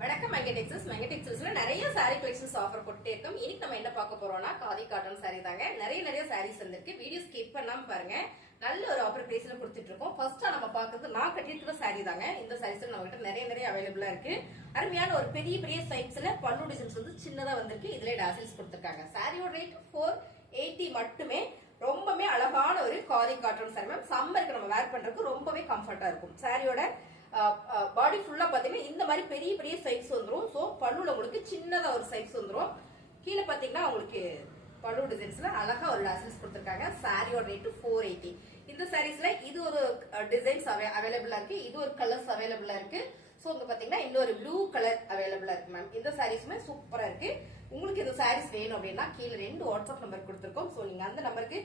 வணக்கம் மெங்கடெக்ஸஸ்ல நிறைய sorry collections offer போட்டுட்டே இருக்கோம். இன்னைக்கு நம்ம என்ன பார்க்க போறோம்னா காதி காட்டன் சாரி தாங்க. நிறைய சாரீஸ் வந்திருக்கு. வீடியோ ஸ்கிப் பண்ணாம பாருங்க. நல்ல ஒரு ஆஃபர் பிரைஸ்ல கொடுத்துட்டு இருக்கோம். ஃபர்ஸ்டா நம்ம பார்க்கிறது நான் கட்டியிருக்கிற சாரி தாங்க. இந்த சாரீஸ் நம்ம கிட்ட நிறைய அவைலபிளா இருக்கு. அருமையான ஒரு பெரிய சைஸ்ல பல்லு டிசைன்ஸ் வந்து சின்னதா வந்திருக்கு. இதுல டாசில்ஸ் கொடுத்திருக்காங்க. சாரியோட ரேட் 480 மட்டுமே. ரொம்பவே அழகான ஒரு காதி காட்டன் சாரி மேம். சம்மருக்கு நம்ம வேர் பண்றதுக்கு ரொம்பவே கம்ஃபர்ட்டா இருக்கும். சாரியோட பாடி ஃபுல்லா பாத்தீங்கன்னா இந்த மாதிரி பெரிய சைஸ் வந்துரும். சோ பல்லுல உங்களுக்கு சின்னதா ஒரு சைஸ் வந்துரும். கீழே பாத்தீங்கன்னா உங்களுக்கு பல்லு டிசைன்ஸ்ல அழகா ஒரு டாசல்ஸ் கொடுத்திருக்காங்க. சாரியோட ரேட் 480. இந்த சாரீஸ்ல இது ஒரு டிசைன்ஸ் அவைலபிளா இருக்கு. இது ஒரு கலர்ஸ் அவைலபிளா இருக்கு. சோ இங்க பாத்தீங்கன்னா இன்னொரு ப்ளூ கலர் அவைலபிளா இருக்கு மேம். இந்த சாரீஸ்மே சூப்பரா இருக்கு. உங்களுக்கு இந்த சாரீஸ் வேணும் அப்படின்னா கீழே 2 வாட்ஸ்அப் நம்பர் கொடுத்துருக்கோம். சோ நீங்க அந்த நம்பருக்கு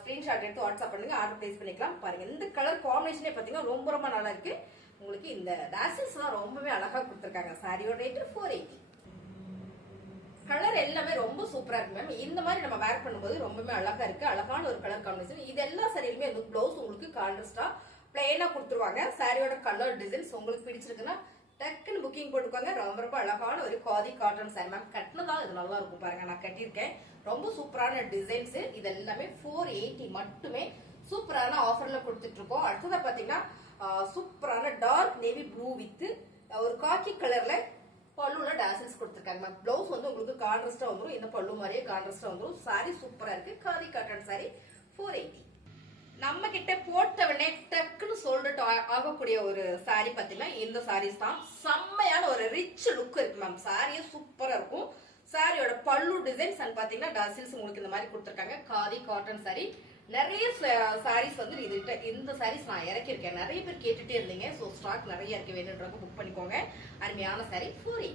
ஸ்கிரீன்ஷாட் எடுத்து வாட்ஸ்அப் பண்ணுங்க. ஆர்டர் பிளேஸ் பண்ணிக்கலாம். பாருங்க இந்த கலர் காம்பினேஷனே பாத்தீங்கன்னா ரொம்ப நல்லா இருக்கு. உங்களுக்கு இந்த டாசல்ஸ் எல்லாம் ரொம்பவே அழகா கொடுத்திருக்காங்க. சாரியோட ரேட் 480. கலர் எல்லாமே ரொம்ப சூப்பரா இருக்கு மேம். இந்த மாதிரி நம்ம வேர் பண்ணும்போது ரொம்பவே அழகா இருக்கு. அழகான ஒரு கலர் காம்பினேஷன். இது எல்லா சாரியிலுமே பிளவுஸ் உங்களுக்கு கான்ட்ராஸ்டா பிளைனா கொடுத்துருவாங்க. சாரியோட கலர் டிசைன்ஸ் உங்களுக்கு பிடிச்சிருக்குன்னா டக்குன்னு புக்கிங் போட்டுக்கோங்க. ரொம்ப அழகான ஒரு காதி காட்டன் சாரி மேம். கட்டினதான் இது நல்லா இருக்கும். பாருங்க நான் கட்டியிருக்கேன். ரொம்ப சூப்பரான டிசைன்ஸ். இது எல்லாமே 480 மட்டுமே சூப்பரான ஆஃபர்ல கொடுத்துட்டு இருக்கோம். அடுத்ததா பாத்தீங்கன்னா சூப்பரான டார்க் நேவி ப்ளூ வித் ஒரு காக்கி கலர்ல பல்லுல டாசல்ஸ் கொடுத்திருக்காங்க மேம். பிளவுஸ் வந்து உங்களுக்கு கான்ட்ராஸ்டா வந்துரும். இந்த பல்லு மாதிரியே கான்ட்ராஸ்டா வந்துரும். சாரி சூப்பரா இருக்கு. Khadi cotton sorry 480. நம்ம கிட்ட போட்டவனே டக்குன்னு சோல்ட் ஆகக்கூடிய ஒரு சாரி பாத்தீங்கன்னா இந்த சாரீஸ் தான். செம்மையான ஒரு ரிச் லுக் இருக்கு மேம். சாரியே சூப்பரா இருக்கும். சாரியோட பல்லு டிசைன்ஸ் அண்ட் பாத்தீங்கன்னா டாசில்ஸ் உங்களுக்கு இந்த மாதிரி கொடுத்திருக்காங்க. Khadi cotton sorry. நிறைய சாரீஸ் வந்து இந்த சாரீஸ் நான் இறக்கிருக்கேன். நிறைய பேர் கேட்டுட்டே இருந்தீங்க. ஸோ ஸ்டாக் நிறைய இருக்கு. வேணுன்றவங்க புக் பண்ணிக்கோங்க. அருமையான சாரி 480.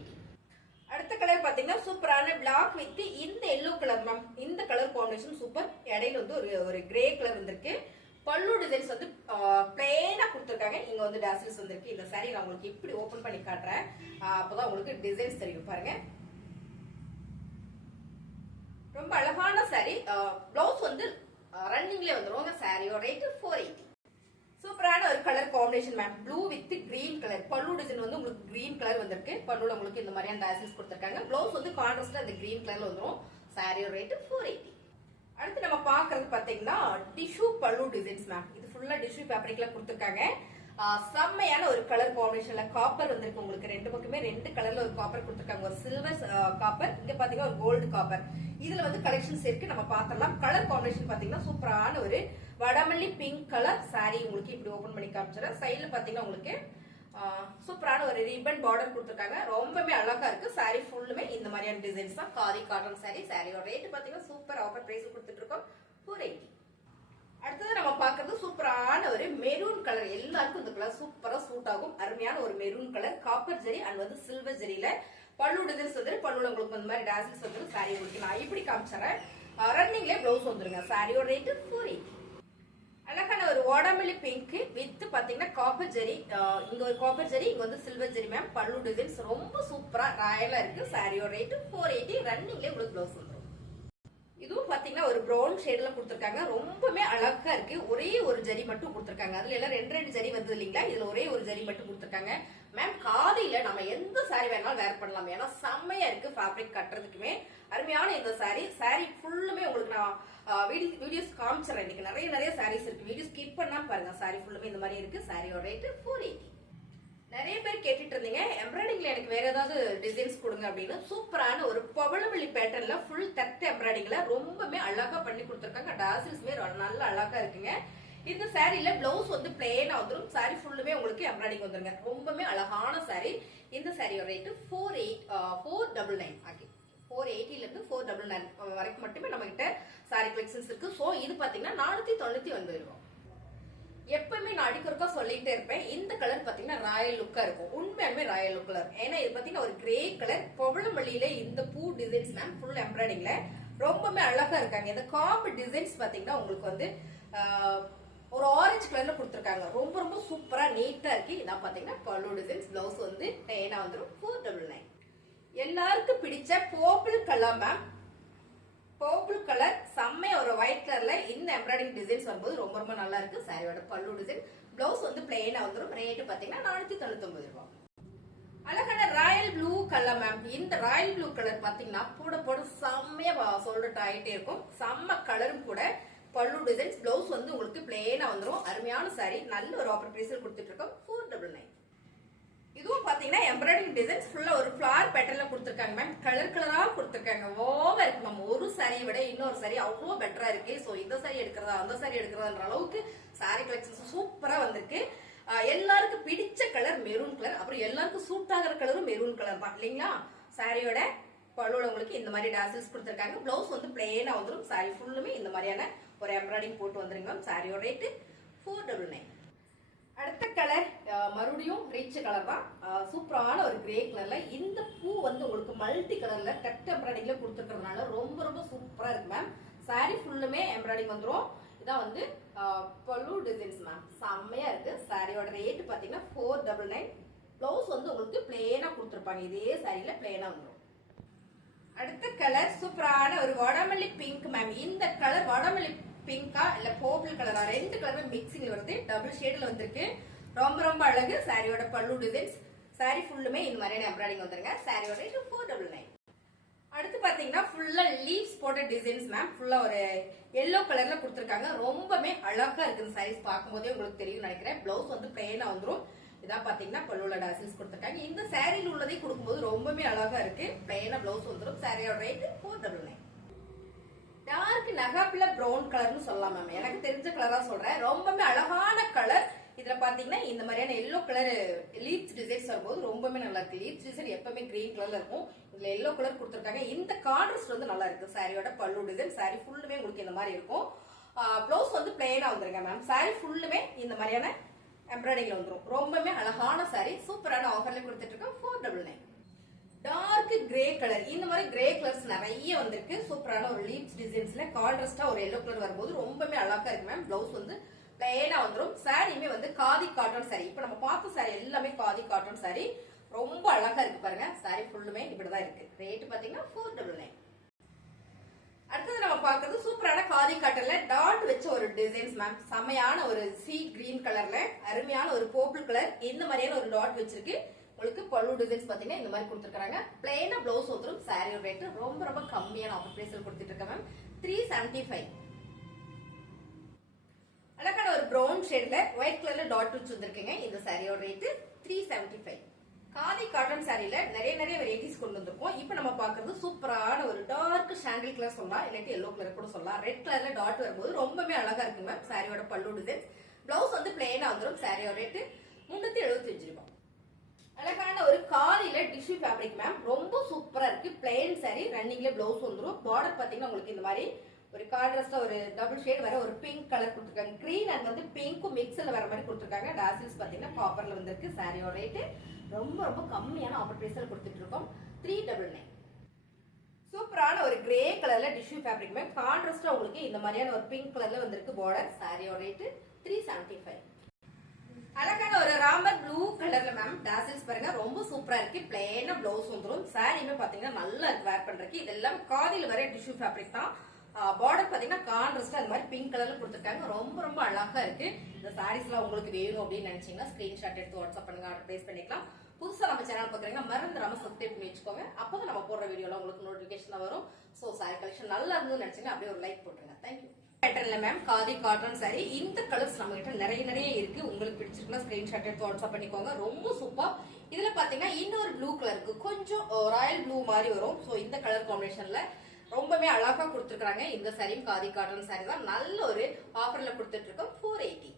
அடுத்த கலர் பாத்தீங்கன்னா சூப்பரான பிளாக் வித் இந்த எல்லோ கலர் மேம். இந்த கலர் காம்பினேஷன் சூப்பர். இடையில வந்து ஒரு கிரே கலர் வந்திருக்கு. பல்லு டிசைன்ஸ் வந்து பிளேனா கொடுத்துருக்காங்க. இங்க வந்து டாசல்ஸ் வந்திருக்கு. இந்த சாரி நான் உங்களுக்கு இப்படி ஓபன் பண்ணி காட்டுறேன். அப்பதான் உங்களுக்கு டிசைன்ஸ் தெரியும். பாருங்க ரொம்ப அழகான சாரி. பிளவுஸ் வந்து ரன்னிங்ல வந்துருவாங்க. சாரியோட ரேட் 480. சூப்பரான ஒரு colour combination ma'am. Blue with green colour. பல்லு டிசைன் வந்து உங்களுக்கு கிரீன் கலர் வந்திருக்கு. பல்லுல உங்களுக்கு இந்த மாதிரியான டாசல்ஸ் கொடுத்திருக்காங்க. பிளவுஸ் வந்து கான்ட்ராஸ்டா அந்த கிரீன் கலர்ல வந்துரும். சாரியோட ரேட் 480. அடுத்து நம்ம பாக்குறது பாத்தீங்கன்னா டிஷ்யூ பல்லு டிசைன்ஸ் மேம். இது ஃபுல்லா டிஷ்யூ ஃபேப்ரிக்ல கொடுத்திருக்காங்க. செம்மையான ஒரு கலர் காம்பினேஷன்ல காப்பர் வந்திருக்கு. உங்களுக்கு ரெண்டு பக்கமே 2 கலர்ல ஒரு காப்பர் கொடுத்திருக்காங்க. ஒரு சில்வர் காப்பர், இங்க பாத்தீங்கன்னா ஒரு கோல்டு காப்பர். இதுல வந்து கலெக்ஷன்ஸ் இருக்கு. நம்ம பாத்திரலாம். கலர் காம்பினேஷன் பாத்தீங்கன்னா சூப்பரான ஒரு வடமல்லி பிங்க் கலர் சாரி. உங்களுக்கு இப்படி ஓபன் பண்ணி காமிச்சிடறேன். சைடுல பாத்தீங்கன்னா உங்களுக்கு சூப்பரான ஒரு ரிப்பன் பார்டர் கொடுத்திருக்காங்க. ரொம்பவே அழகா இருக்கு. சாரி ஃபுல்லுமே இந்த மாதிரியான டிசைன்ஸ் தான். Khadi cotton sorry. சாரியோட ரேட் பாத்தீங்கன்னா சூப்பர் ஆஃபர் பிரைஸ் கொடுத்துட்டு இருக்கோம். 480. அடுத்தது நம்ம பாக்குறது சூப்பரான ஒரு மெரூன் கலர். எல்லாருக்கும் இந்த கலர் சூப்பரா சூட் ஆகும். அருமையான ஒரு maroon colour. Copper zari and வந்து சில்வர் ஜெரியில பல்லு டிசைன்ஸ் வந்து பல்லுல உங்களுக்கு இந்த மாதிரி டாசல்ஸ் வந்து சாரி உங்களுக்கு நான் இப்படி காமிச்சறேன். ரன்னிங்ல பிளவுஸ் வந்துருங்க. சாரியோட ரேட் 480. அழகான ஒரு வாடாமல்லி பிங்க் வித் பாத்தீங்கன்னா காப்பர் ஜெரி. இங்க ஒரு காப்பர் ஜெரி, இங்க வந்து சில்வர் ஜெரி மேம். பல்லு டிசைன்ஸ் ரொம்ப சூப்பரா ராயலா இருக்கு. சாரியோட ரேட் 480. ரன்னிங்ல உங்களுக்கு பிளவுஸ் வந்துரும். இதுவும் பாத்தீங்கன்னா ஒரு ப்ரௌன் ஷேட்ல கொடுத்திருக்காங்க. ரொம்பவே அழகா இருக்கு. ஒரே ஒரு ஜரி மட்டும் கொடுத்திருக்காங்க. அதுல எல்லாம் 2 ஜரி வந்தது இல்லீங்களா? இதுல ஒரே ஒரு ஜரி மட்டும் கொடுத்திருக்காங்க மேம். காதியில நம்ம எந்த சாரி வேணாலும் வேர் பண்ணலாம். ஏன்னா செம்மையா இருக்கு. ஃபேப்ரிக் கட்டுறதுக்குமே அருமையான இந்த சாரி. சாரி ஃபுல்லுமே உங்களுக்கு நான் வீடியோஸ் காமிச்சிடறேன். இன்னைக்கு நிறைய சாரீஸ் இருக்கு. வீடியோ ஸ்கிப் பண்ணாம பாருங்க. சாரி ஃபுல்லுமே இந்த மாதிரி இருக்கு. சாரியோட ரேட் 480. நிறைய பேர் கேட்டுட்டு இருந்தீங்க எம்ப்ராய்டிங்ல எனக்கு வேற ஏதாவது டிசைன்ஸ் கொடுங்க அப்படின்னு. சூப்பரான ஒரு பவளமல்லி பேட்டர்ன்ல ஃபுல் தட்டு எம்ப்ராய்டிங்ல ரொம்பவே அழகா பண்ணி கொடுத்திருக்காங்க. டாசல்ஸ்மே நல்ல அழகா இருக்குங்க. இந்த சாரில பிளவுஸ் வந்து பிளேனா வந்துடும். சாரி ஃபுல்லுமே உங்களுக்கு எம்ப்ராய்டிங் வந்துருங்க. ரொம்பவே அழகான சாரி. இந்த சாரியோட ரேட் 499. ஆகி 480ல இருந்து 499 வரைக்கும் மட்டுமே நம்ம கிட்ட சாரி கலெக்ஷன்ஸ் இருக்கு. சோ இது பாத்தீங்கன்னா 499 ரூபாய். எப்பவுமே நான் அடிக்கிறக்கா சொல்லிட்டே இருப்பேன். இந்த கலர் பாத்தீங்கன்னா ராயல் லுக்கா இருக்கும். உண்மையாலுமே ராயல் லுக் கலர். ஏன்னா இது பாத்தீங்கன்னா ஒரு கிரே கலர் பவளமல்லியில இந்த பூ டிசைன்ஸ் மேம் ஃபுல் எம்ப்ராய்டிங்ல ரொம்பவே அழகா இருக்காங்க. இந்த காம்பு டிசைன்ஸ் பாத்தீங்கன்னா உங்களுக்கு வந்து ஒரு ஆரஞ்சு கலர்ல கொடுத்திருக்காங்க. ரொம்ப சூப்பரா நீட்டா இருக்கு. இதான் பாத்தீங்கன்னா பல்லு டிசைன்ஸ். பிளவுஸ் வந்து பிளெயினா வந்துடும். 499. எல்லாருக்கும் பிடிச்ச purple colour ma'am. Purple colour செம்மையா ஒரு ஒயிட் கலர்ல இந்த எம்ப்ராய்டிங் டிசைன்ஸ் வரும்போது ரொம்ப நல்லா இருக்கு. சாரியோட பல்லு டிசைன். பிளவுஸ் வந்து பிளெயினா வந்துடும். ரேட் பாத்தீங்கன்னா 499 ரூபாய். அழகான ராயல் சொல்லலாம் மேம். இந்த ராயல் ப்ளூ கலர் பாத்தீங்கன்னா போட போட செம்மையா சொல்லிட்டு ஆயிட்டே இருக்கும். செம்ம கலரும் கூட. பல்லு டிசைன்ஸ், பிளவுஸ் வந்து உங்களுக்கு பிளேனா வந்துரும். அருமையான சாரி, நல்ல ஒரு ஆஃபர் பிரைஸ்ல கொடுத்துட்டு இருக்கோம். 499. இதுவும் பாத்தீங்கன்னா எம்ப்ராய்டிங் டிசைன்ஸ் ஃபுல்லா ஒரு ஃபிளவர் பேட்டர்ன்ல கொடுத்துருக்காங்க மேம். கலர் கலரா கொடுத்துருக்காங்க. ஓவா இருக்கு மேம். ஒரு சாரியை விட இன்னொரு சாரி அவ்வளோ பெட்டரா இருக்கு. ஸோ இந்த சாரி எடுக்கிறதா அந்த சாரி எடுக்கிறதான்ற அளவுக்கு சாரி கலெக்ஷன்ஸ் சூப்பரா வந்திருக்கு. எல்லாருக்கும் பிடிச்ச கலர் மெரூன் கலர், அப்புறம் எல்லாருக்கும் சூட் ஆகிற கலரும் மெரூன் கலர் தான் இல்லைங்களா. சாரியோட பல்லுல உங்களுக்கு இந்த மாதிரி டாசல்ஸ் கொடுத்துருக்காங்க. பிளவுஸ் வந்து பிளேனா வந்துடும். சாரி ஃபுல்லுமே இந்த மாதிரியான ஒரு எம்ப்ராய்டிங் போட்டு வந்துருங்க மேம். சாரியோட ரேட்டு 499. அடுத்த கலர் மறுபடியும் ரிச் கலர் தான். சூப்பரான ஒரு கிரே கலர்ல இந்த பூ வந்து உங்களுக்கு மல்டி கலர்ல கட் எம்ப்ராய்டிங்ல கொடுத்துருக்கிறதுனால ரொம்ப ரொம்ப சூப்பரா இருக்கு மேம். சாரி ஃபுல்லுமே எம்ப்ராய்டிங் வந்துடும். இதான் வந்து பல்லு டிசைன்ஸ் மேம். செம்மையா இருக்கு. சாரியோட ரேட் பாத்தீங்கன்னா 499. பிளவுஸ் வந்து உங்களுக்கு பிளேனா கொடுத்துருப்பாங்க. இதே சாரியில பிளேனா வந்துடும். அடுத்த கலர் சூப்பரான ஒரு வாடாமல்லி பிங்க் மேம். இந்த கலர் வாடாமல்லி பிங்கா இல்ல பர்பிள் கலரா, ரெண்டு கலரும் மிக்சிங்ல வருது. டபுள் ஷேட்ல வந்திருக்கு. ரொம்ப ரொம்ப அழகு. சாரியோட பல்லு டிசைன்ஸ். சாரி ஃபுல்லுமே இந்த மாதிரியான எம்ப்ராய்டிங் வந்துருங்க. சாரியோட ரேட் 499. அடுத்து பாத்தீங்கன்னா ஃபுல்லா லீவ்ஸ் போட்ட டிசைன்ஸ் மேம். ஃபுல்லா ஒரு எல்லோ கலர்ல கொடுத்துருக்காங்க. ரொம்பவே அழகா இருக்கு. இந்த சாரீஸ் பார்க்கும்போதே உங்களுக்கு தெரியும் நினைக்கிறேன். பிளவுஸ் வந்து பிளேனா வந்துடும். இதான் பாத்தீங்கன்னா பல்லுல டாசல்ஸ் கொடுத்துருக்காங்க. இந்த சாரியில் உள்ளதை கொடுக்கும்போது ரொம்பவே அழகா இருக்கு. பிளேனா பிளவுஸ் வந்துடும். சாரியோட ரேட் 499. டார்க் நகாப்பில பிரவுன் கலர்னு சொல்லலாம் மேம். எனக்கு தெரிஞ்ச கலரா சொல்றேன். ரொம்பவே அழகான கலர். இதுல பாத்தீங்கன்னா இந்த மாதிரியான எல்லோ கலர் லீப்ஸ் டிசைன்ஸ் வரும்போது ரொம்பவே நல்லா இருக்கு. லீப்ஸ் டிசைன் எப்பவுமே கிரீன் கலர்ல இருக்கும். இதுல எல்லோ கலர் கொடுத்துருக்காங்க. இந்த கான்ட்ராஸ்ட் வந்து நல்லா இருக்கு. சாரியோட பல்லு டிசைன். சாரி ஃபுல்லுமே உங்களுக்கு இந்த மாதிரி இருக்கும். பிளவுஸ் வந்து பிளேனா வந்துருங்க மேம். சாரி ஃபுல்லுமே இந்த மாதிரியான எம்ப்ராய்டிங்ல வந்துடும். ரொம்பவே அழகான சாரி. சூப்பரான ஆஃபர்ல கொடுத்துட்டு இருக்கோம். 499. Dark grey colour. இந்த மாதிரி கிரே கலர்ஸ் நிறைய வந்திருக்கு. சூப்பரான ஒரு லீப்ஸ் டிசைன்ஸ்ல கான்ட்ராஸ்டா ஒரு எல்லோ கலர் வரும்போது ரொம்பவே அழகா இருக்கு மேம். பிளவுஸ் வந்து பிளேனா வந்துடும். சாரியுமே வந்து காதி காட்டன் சாரி. இப்ப நம்ம பார்த்த சாரி எல்லாமே காதி காட்டன் சாரி. ரொம்ப அழகா இருக்கு பாருங்க. சாரி ஃபுல்லுமே இப்படிதான் இருக்கு. ரேட் பாத்தீங்கன்னா 499. அடுத்தது நம்ம பார்க்கறது சூப்பரான காதி காட்டன்ல டாட் வச்ச ஒரு டிசைன்ஸ் மேம். செமையான ஒரு சி கிரீன் கலர்ல அருமையான ஒரு பர்பிள் கலர் இந்த மாதிரியான ஒரு டாட் வச்சிருக்கு. உங்களுக்கு பல்லு டிசைன்ஸ் பாத்தீங்கன்னா இந்த மாதிரி கொடுத்துருக்காங்க. பிளேனா பிளவுஸ் வந்துடும். சாரியோட ரேட் ரொம்ப ரொம்ப கம்மியான ஆஃபர் பிரைஸ்ல கொடுத்துட்டு இருக்கேன் மேம். 375. அழகான ஒரு பிரவுன் ஷேட்ல ஒயிட் கலர்ல டாட் வச்சு வந்திருக்கீங்க. இந்த சாரியோட ரேட் 375. காதி காட்டன் சாரியில நிறைய நிறைய வெரைட்டிஸ் கொண்டு வந்திருக்கோம். இப்போ நம்ம பாக்குறது சூப்பரான ஒரு டார்க் சாண்டில் கலர் சொல்லலாம், இல்லாட்டி எல்லோ கலர் கூட சொல்லலாம். ரெட் கலர்ல டாட் வரும்போது ரொம்பவே அழகா இருக்கு மேம். சாரியோட பல்லு டிசைன்ஸ். பிளவுஸ் வந்து பிளேனா வந்துடும். சாரியோட ரேட் 375 ரூபாய். அழகான ஒரு காலில டிஷ்யூ ஃபேப்ரிக் மேம். ரொம்ப சூப்பரா இருக்கு. பிளேன் சாரி ரன்னிங்ல பிளவுஸ் வந்துடும். பார்டர் பாத்தீங்கன்னா உங்களுக்கு இந்த மாதிரி ஒரு கான்ட்ராஸ்டா ஒரு டபுள் ஷேட் வர ஒரு பிங்க் கலர் கொடுத்துருக்காங்க. கிரீன் அண்ட் வந்து பிங்க்கும் மிக்ஸ்ல வர மாதிரி கொடுத்துருக்காங்க. டாசல்ஸ் பாத்தீங்கன்னா காப்பர்ல வந்திருக்கு. சாரியோட ரேட் ரொம்ப ரொம்ப கம்மியான ஆஃபர் பிரைஸ்ல கொடுத்துட்டு இருக்கோம். 399. சூப்பரான ஒரு கிரே கலர்ல டிஷ்யூ ஃபேப்ரிக் மேம். கான்ட்ராஸ்டா உங்களுக்கு இந்த மாதிரியான ஒரு பிங்க் கலர்ல வந்திருக்கு பார்டர். சாரியோட ரேட் 375. அழகான ஒரு ராமர் ப்ளூ கலர்ல மேம். டாசல்ஸ் பாருங்க ரொம்ப சூப்பரா இருக்கு. பிளேனா பிளவுஸ் வந்துடும். சாரியுமே பாத்தீங்கன்னா நல்லா இருக்கு வேர் பண்றதுக்கு. இதெல்லாம் காதில வர டிஷ்யூ ஃபேப்ரிக் தான். பார்டர் பாத்தீங்கன்னா கான்ட்ராஸ்டா அந்த மாதிரி பிங்க் கலர்ல கொடுத்துருக்காங்க. ரொம்ப ரொம்ப அழகா இருக்கு. இந்த சாரீஸ் எல்லாம் உங்களுக்கு வேணும் அப்படின்னு நினைச்சீங்கன்னா ஸ்கிரீன்ஷாட் எடுத்து வாட்ஸ்அப் பண்ணுங்க. ஆர்டர் பிளேஸ் பண்ணிக்கலாம். புதுசா நம்ம சேனல் பாக்குறீங்கன்னா மறந்துடாம சப்ஸ்கிரைப் பண்ணி வச்சுக்கோங்க. அப்பதான் நம்ம போடுற வீடியோல உங்களுக்கு நோட்டிபிகேஷன் வரும். சோ சாரி கலெக்ஷன் நல்லா இருந்ததுன்னு நினைச்சீங்கன்னா அப்படியே ஒரு லைக் போட்டுருங்க. தேங்க்யூ. பேட்டர்ன்ல மேம் காதி காட்டன் சாரி. இந்த கலர்ஸ் நம்ம கிட்ட நிறைய நிறைய இருக்கு. உங்களுக்கு பிடிச்சிருக்குன்னா ஸ்கிரீன்ஷாட் எடுத்து வாட்ஸ்அப் பண்ணிக்கோங்க. ரொம்ப சூப்பர். இதுல பாத்தீங்கன்னா இன்னொரு ப்ளூ கலருக்கு கொஞ்சம் ராயல் ப்ளூ மாதிரி வரும். சோ இந்த கலர் காம்பினேஷன்ல ரொம்பவே அழகா கொடுத்துருக்காங்க. இந்த சாரியும் காதி காட்டன் சாரி தான். நல்ல ஒரு ஆஃபர்ல கொடுத்துட்டு இருக்கோம். 480.